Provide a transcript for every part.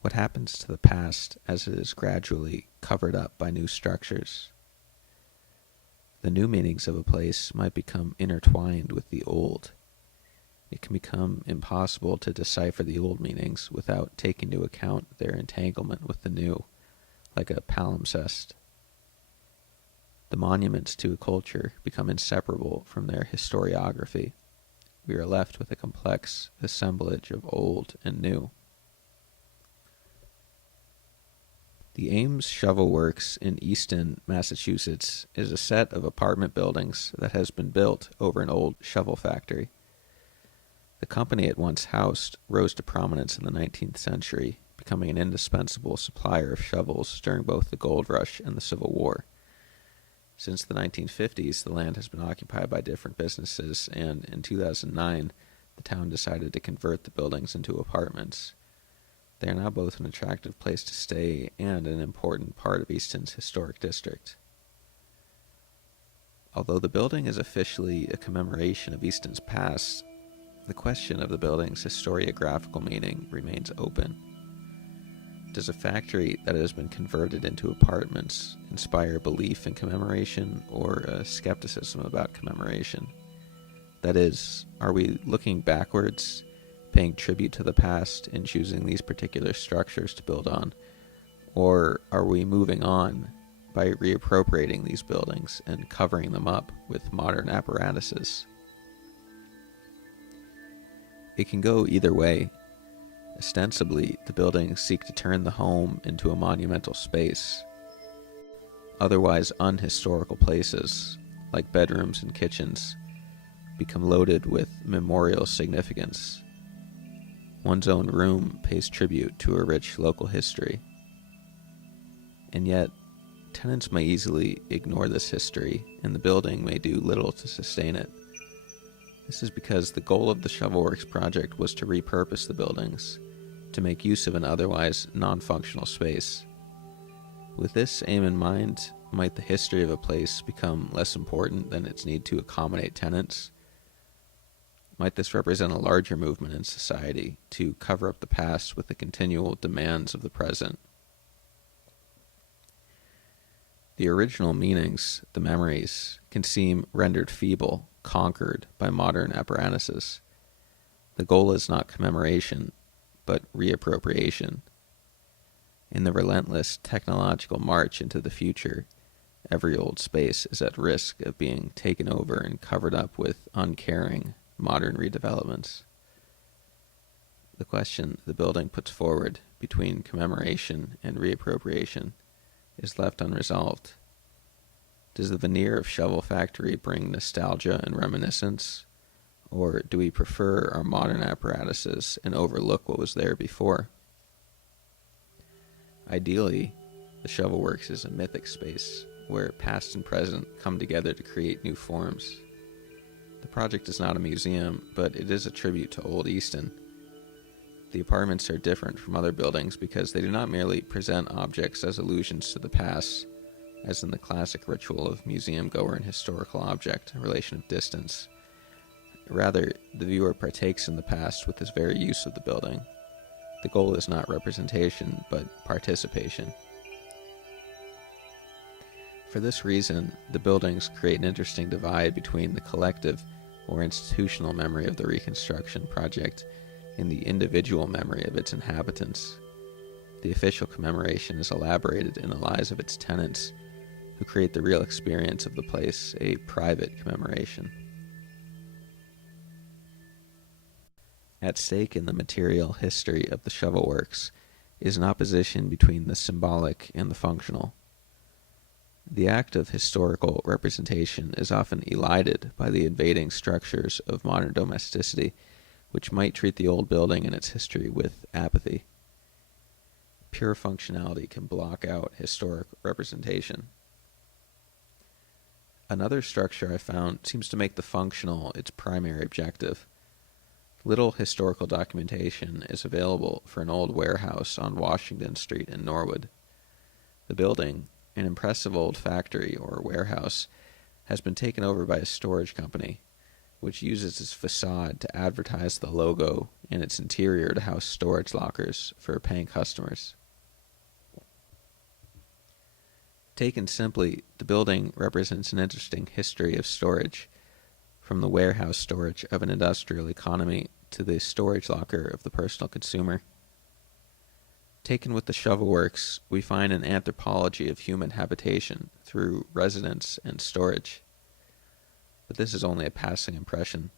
What happens to the past as it is gradually covered up by new structures? The new meanings of a place might become intertwined with the old. It can become impossible to decipher the old meanings without taking into account their entanglement with the new, like a palimpsest. The monuments to a culture become inseparable from their historiography. We are left with a complex assemblage of old and new. The Ames Shovel Works in Easton, Massachusetts, is a set of apartment buildings that has been built over an old shovel factory. The company it once housed rose to prominence in the 19th century, becoming an indispensable supplier of shovels during both the gold rush and the Civil War. Since the 1950s, the land has been occupied by different businesses, and in 2009, the town decided to convert the buildings into apartments. They are now both an attractive place to stay and an important part of Easton's historic district. Although the building is officially a commemoration of Easton's past, the question of the building's historiographical meaning remains open. Does a factory that has been converted into apartments inspire belief in commemoration or a skepticism about commemoration? That is, are we looking backwards, paying tribute to the past in choosing these particular structures to build on? Or are we moving on by reappropriating these buildings and covering them up with modern apparatuses? It can go either way. Ostensibly, the buildings seek to turn the home into a monumental space. Otherwise unhistorical places, like bedrooms and kitchens, become loaded with memorial significance. One's own room pays tribute to a rich local history. And yet, tenants may easily ignore this history, and the building may do little to sustain it. This is because the goal of the Shovelworks project was to repurpose the buildings, to make use of an otherwise non-functional space. With this aim in mind, might the history of a place become less important than its need to accommodate tenants? Might this represent a larger movement in society to cover up the past with the continual demands of the present? The original meanings, the memories, can seem rendered feeble, conquered by modern apparatuses. The goal is not commemoration, but reappropriation. In the relentless technological march into the future, every old space is at risk of being taken over and covered up with uncaring, modern redevelopments. The question the building puts forward between commemoration and reappropriation is left unresolved. Does the veneer of Shovel Factory bring nostalgia and reminiscence, or do we prefer our modern apparatuses and overlook what was there before? Ideally, the Shovelworks is a mythic space where past and present come together to create new forms. The project is not a museum, but it is a tribute to Old Easton. The apartments are different from other buildings because they do not merely present objects as allusions to the past, as in the classic ritual of museum-goer and historical object, a relation of distance. Rather, the viewer partakes in the past with his very use of the building. The goal is not representation, but participation. For this reason, the buildings create an interesting divide between the collective or institutional memory of the reconstruction project and the individual memory of its inhabitants. The official commemoration is elaborated in the lives of its tenants, who create the real experience of the place, a private commemoration. At stake in the material history of the Shovelworks is an opposition between the symbolic and the functional. The act of historical representation is often elided by the invading structures of modern domesticity, which might treat the old building and its history with apathy. Pure functionality can block out historic representation. Another structure I found seems to make the functional its primary objective. Little historical documentation is available for an old warehouse on Washington Street in Norwood. The building, an impressive old factory or warehouse, has been taken over by a storage company. which uses its facade to advertise the logo and its interior to house storage lockers for paying customers. Taken simply, the building represents an interesting history of storage, from the warehouse storage of an industrial economy to the storage locker of the personal consumer. Taken with the shovelworks, we find an anthropology of human habitation through residence and storage. But this is only a passing impression.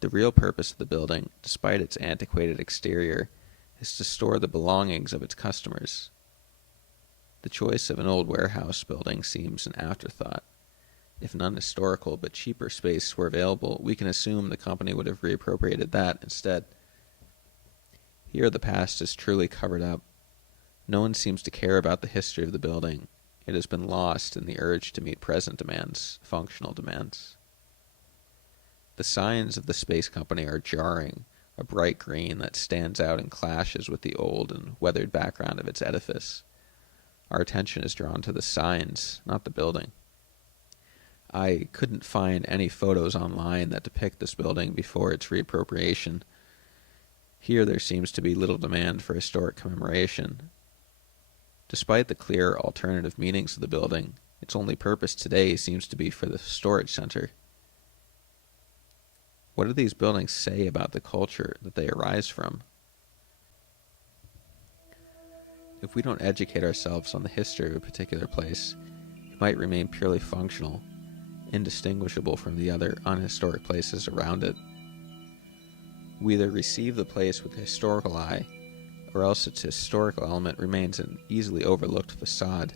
The real purpose of the building, despite its antiquated exterior, is to store the belongings of its customers. The choice of an old warehouse building seems an afterthought. If an unhistorical but cheaper space were available, we can assume the company would have reappropriated that instead. Here the past is truly covered up. No one seems to care about the history of the building. It has been lost in the urge to meet present demands, functional demands. The signs of the space company are jarring, a bright green that stands out and clashes with the old and weathered background of its edifice. Our attention is drawn to the signs, not the building. I couldn't find any photos online that depict this building before its reappropriation. Here there seems to be little demand for historic commemoration. Despite the clear alternative meanings of the building, its only purpose today seems to be for the storage center. What do these buildings say about the culture that they arise from? If we don't educate ourselves on the history of a particular place, it might remain purely functional, indistinguishable from the other unhistoric places around it. We either receive the place with a historical eye, or else its historical element remains an easily overlooked facade.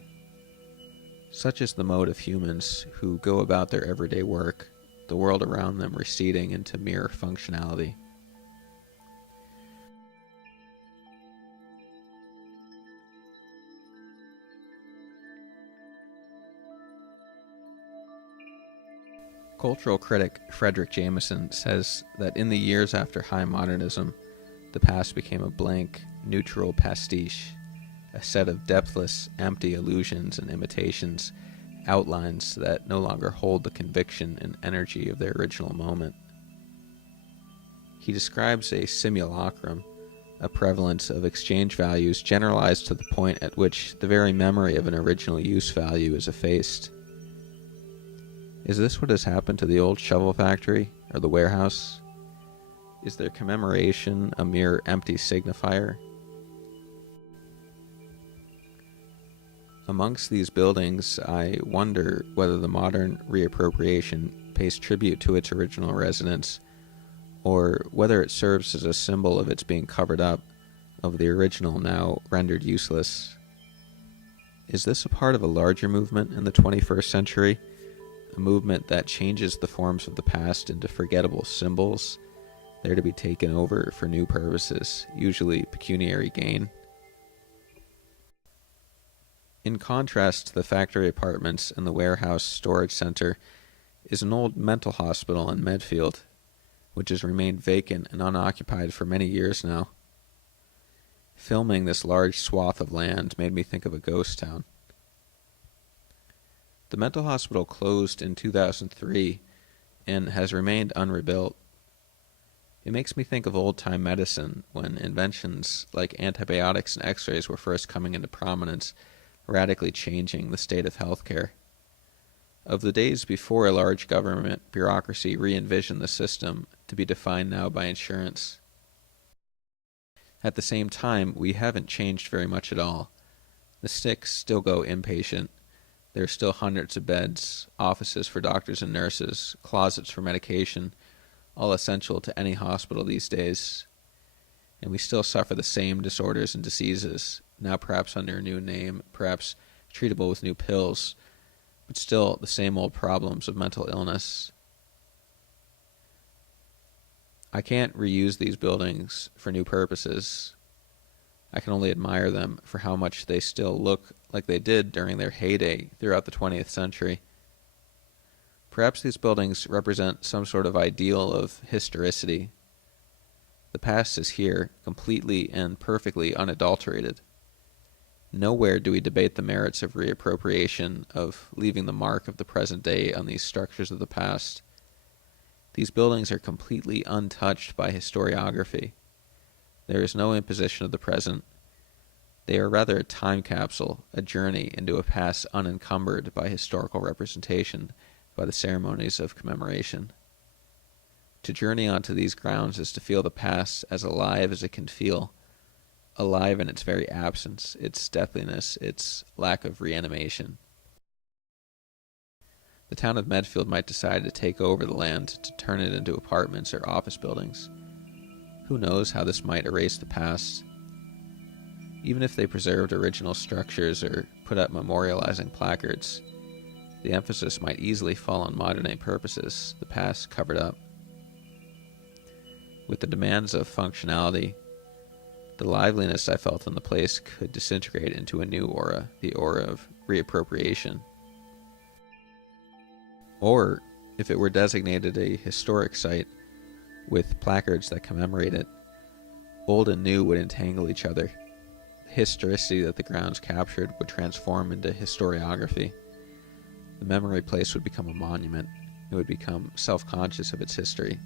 Such is the mode of humans who go about their everyday work, the world around them receding into mere functionality. Cultural critic Frederick Jameson says that in the years after high modernism, the past became a blank, neutral pastiche, a set of depthless, empty illusions and imitations, outlines that no longer hold the conviction and energy of their original moment. He describes a simulacrum, a prevalence of exchange values generalized to the point at which the very memory of an original use value is effaced. Is this what has happened to the old shovel factory or the warehouse? Is their commemoration a mere empty signifier? Amongst these buildings, I wonder whether the modern reappropriation pays tribute to its original residents, or whether it serves as a symbol of its being covered up, of the original now rendered useless. Is this a part of a larger movement in the 21st century? A movement that changes the forms of the past into forgettable symbols, there to be taken over for new purposes, usually pecuniary gain? In contrast to the factory apartments and the warehouse storage center is an old mental hospital in Medfield, which has remained vacant and unoccupied for many years now. Filming this large swath of land made me think of a ghost town. The mental hospital closed in 2003 and has remained unrebuilt. It makes me think of old-time medicine when inventions like antibiotics and x-rays were first coming into prominence, radically changing the state of healthcare. Of the days before a large government bureaucracy re-envisioned the system to be defined now by insurance. At the same time, we haven't changed very much at all. The sticks still go inpatient. There are still hundreds of beds, offices for doctors and nurses, closets for medication, all essential to any hospital these days. And we still suffer the same disorders and diseases, now perhaps under a new name, perhaps treatable with new pills, but still the same old problems of mental illness. I can't reuse these buildings for new purposes. I can only admire them for how much they still look like they did during their heyday throughout the 20th century. Perhaps these buildings represent some sort of ideal of historicity. The past is here, completely and perfectly unadulterated. Nowhere do we debate the merits of reappropriation, of leaving the mark of the present day on these structures of the past. These buildings are completely untouched by historiography. There is no imposition of the present. They are rather a time capsule, a journey into a past unencumbered by historical representation, by the ceremonies of commemoration. To journey onto these grounds is to feel the past as alive as it can feel, alive in its very absence, its deathliness, its lack of reanimation. The town of Medfield might decide to take over the land, to turn it into apartments or office buildings. Who knows how this might erase the past? Even if they preserved original structures or put up memorializing placards, the emphasis might easily fall on modern-day purposes, the past covered up. With the demands of functionality, the liveliness I felt in the place could disintegrate into a new aura, the aura of reappropriation. Or, if it were designated a historic site, with placards that commemorate it, old and new would entangle each other. The historicity that the grounds captured would transform into historiography. The memory place would become a monument. It would become self-conscious of its history.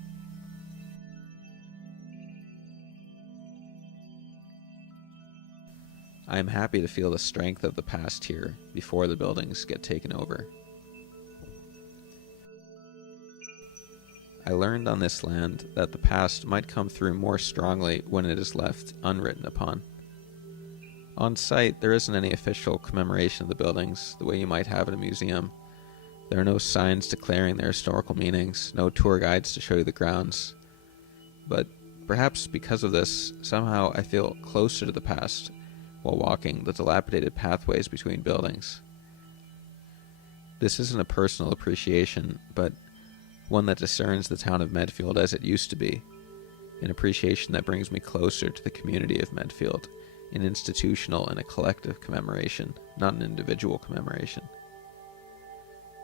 I am happy to feel the strength of the past here before the buildings get taken over. I learned on this land that the past might come through more strongly when it is left unwritten upon. On site, there isn't any official commemoration of the buildings, the way you might have at a museum. There are no signs declaring their historical meanings, no tour guides to show you the grounds. But perhaps because of this, somehow I feel closer to the past while walking the dilapidated pathways between buildings. This isn't a personal appreciation, but one that discerns the town of Medfield as it used to be, an appreciation that brings me closer to the community of Medfield, an institutional and a collective commemoration, not an individual commemoration.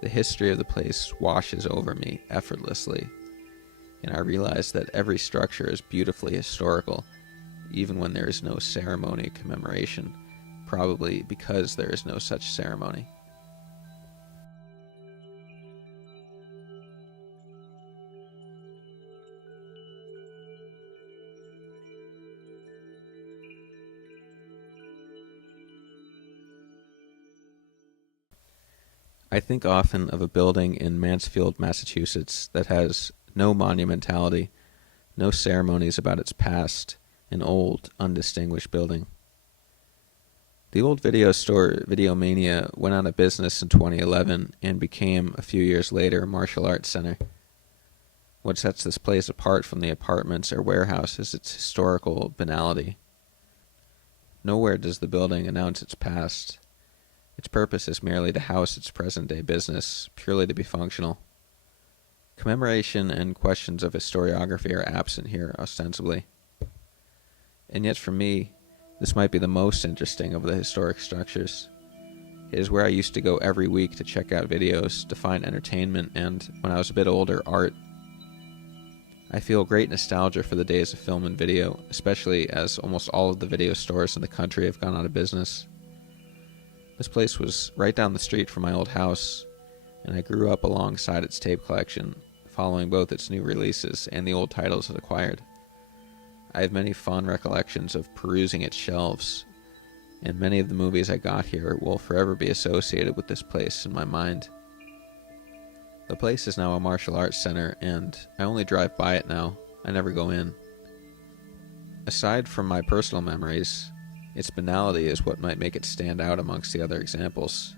The history of the place washes over me effortlessly, and I realize that every structure is beautifully historical, even when there is no ceremony commemoration, probably because there is no such ceremony. I think often of a building in Mansfield, Massachusetts that has no monumentality, no ceremonies about its past, an old, undistinguished building. The old video store, Videomania, went out of business in 2011 and became, a few years later, a martial arts center. What sets this place apart from the apartments or warehouse is its historical banality. Nowhere does the building announce its past. Its purpose is merely to house its present-day business, purely to be functional. Commemoration and questions of historiography are absent here, ostensibly. And yet for me, this might be the most interesting of the historic structures. It is where I used to go every week to check out videos, to find entertainment, and, when I was a bit older, art. I feel great nostalgia for the days of film and video, especially as almost all of the video stores in the country have gone out of business. This place was right down the street from my old house, and I grew up alongside its tape collection, following both its new releases and the old titles it acquired. I have many fond recollections of perusing its shelves, and many of the movies I got here will forever be associated with this place in my mind. The place is now a martial arts center, and I only drive by it now. I never go in. Aside from my personal memories, its banality is what might make it stand out amongst the other examples.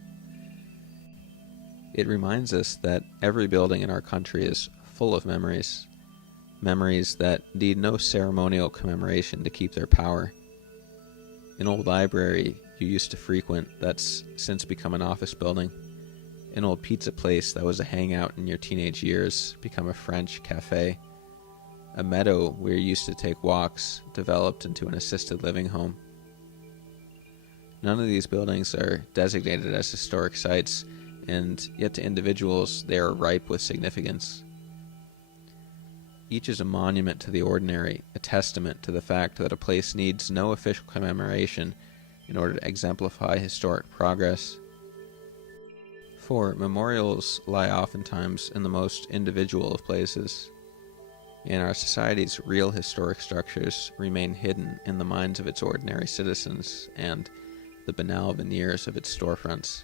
It reminds us that every building in our country is full of memories. Memories that need no ceremonial commemoration to keep their power. An old library you used to frequent that's since become an office building. An old pizza place that was a hangout in your teenage years, become a French cafe. A meadow where you used to take walks, developed into an assisted living home. None of these buildings are designated as historic sites, and yet to individuals they are ripe with significance. Each is a monument to the ordinary, a testament to the fact that a place needs no official commemoration in order to exemplify historic progress. For memorials lie oftentimes in the most individual of places. and our society's real historic structures remain hidden in the minds of its ordinary citizens and the banal veneers of its storefronts.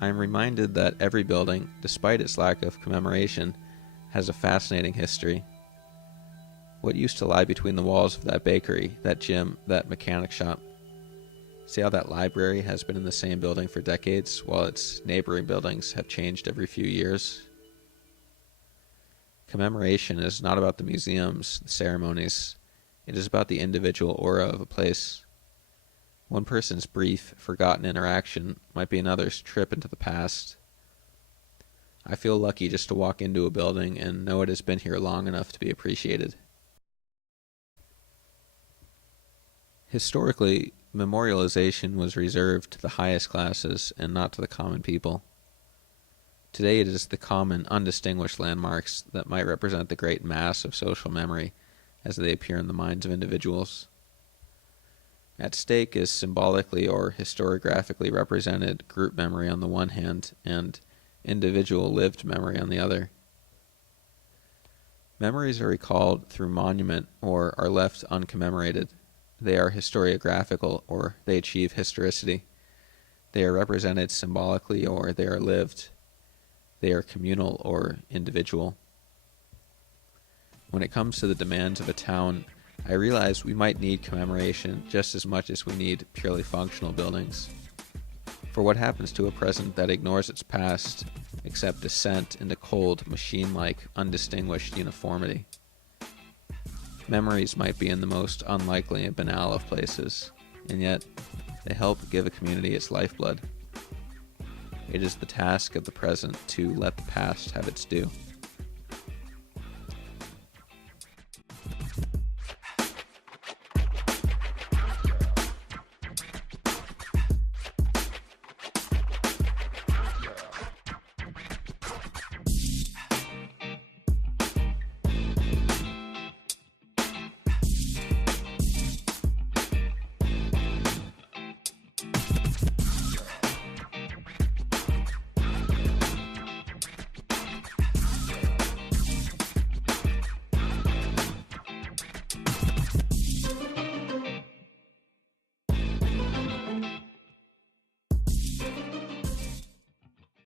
I am reminded that every building, despite its lack of commemoration, has a fascinating history. What used to lie between the walls of that bakery, that gym, that mechanic shop? See how that library has been in the same building for decades, while its neighboring buildings have changed every few years? Commemoration is not about the museums, the ceremonies. It is about the individual aura of a place. One person's brief, forgotten interaction might be another's trip into the past. I feel lucky just to walk into a building and know it has been here long enough to be appreciated. Historically, memorialization was reserved to the highest classes and not to the common people. Today it is the common, undistinguished landmarks that might represent the great mass of social memory as they appear in the minds of individuals. At stake is symbolically or historiographically represented group memory on the one hand and individual lived memory on the other. Memories are recalled through monument or are left uncommemorated. They are historiographical or they achieve historicity. They are represented symbolically or they are lived. They are communal or individual. When it comes to the demands of a town, I realize we might need commemoration just as much as we need purely functional buildings. For what happens to a present that ignores its past, except descent into cold, machine-like, undistinguished uniformity? Memories might be in the most unlikely and banal of places, and yet they help give a community its lifeblood. It is the task of the present to let the past have its due.